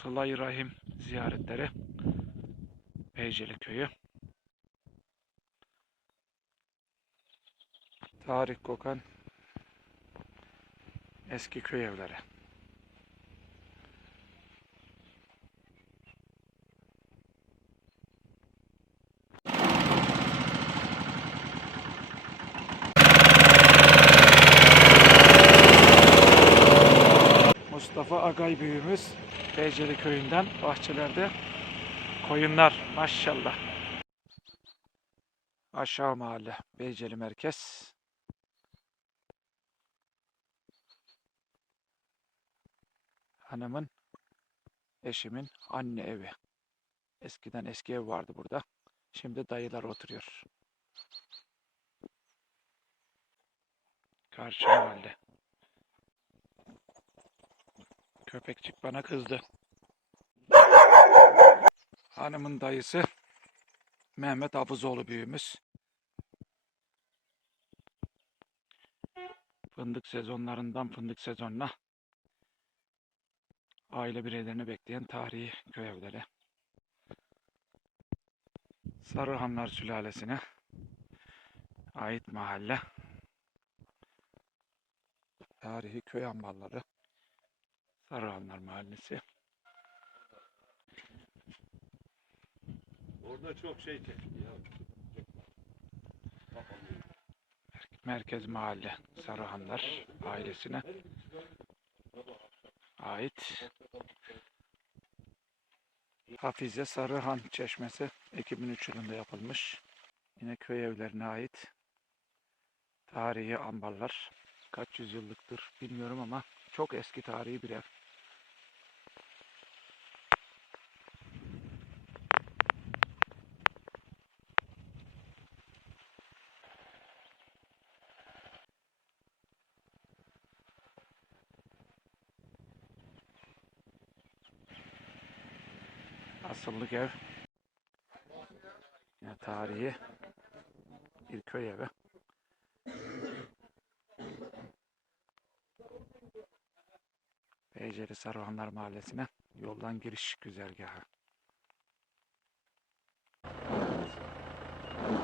Sıla-i Rahim ziyaretleri. Beyceli köyü. Tarih kokan eski köy evleri. Mustafa Agay büyüğümüz Beyceli köyünden bahçelerde koyunlar maşallah. Aşağı mahalle Beyceli merkez. Hanımın, eşimin anne evi. Eskiden eski ev vardı burada. Şimdi dayılar oturuyor. Karşı mahalle. Köpekçik bana kızdı. Hanımın dayısı Mehmet Abuzoğlu büyüğümüz. Fındık sezonlarından fındık sezonuna aile bireylerini bekleyen tarihi köy evleri. Sarıhanlar sülalesine ait mahalle. Tarihi köy ambarları. Sarıhanlar Mahallesi. Orada çok şey çekti ya. Merkez Mahalle Sarıhanlar ailesine ait Hafize Sarıhan Çeşmesi 2003 yılında yapılmış. Yine köy evlerine ait tarihi ambarlar. Kaç yüzyıllıktır bilmiyorum ama çok eski tarihi bir ev. Asıllık ev. Yine tarihi bir köy evi. Beyceli Sarıhanlar Mahallesi'ne yoldan giriş güzergahı.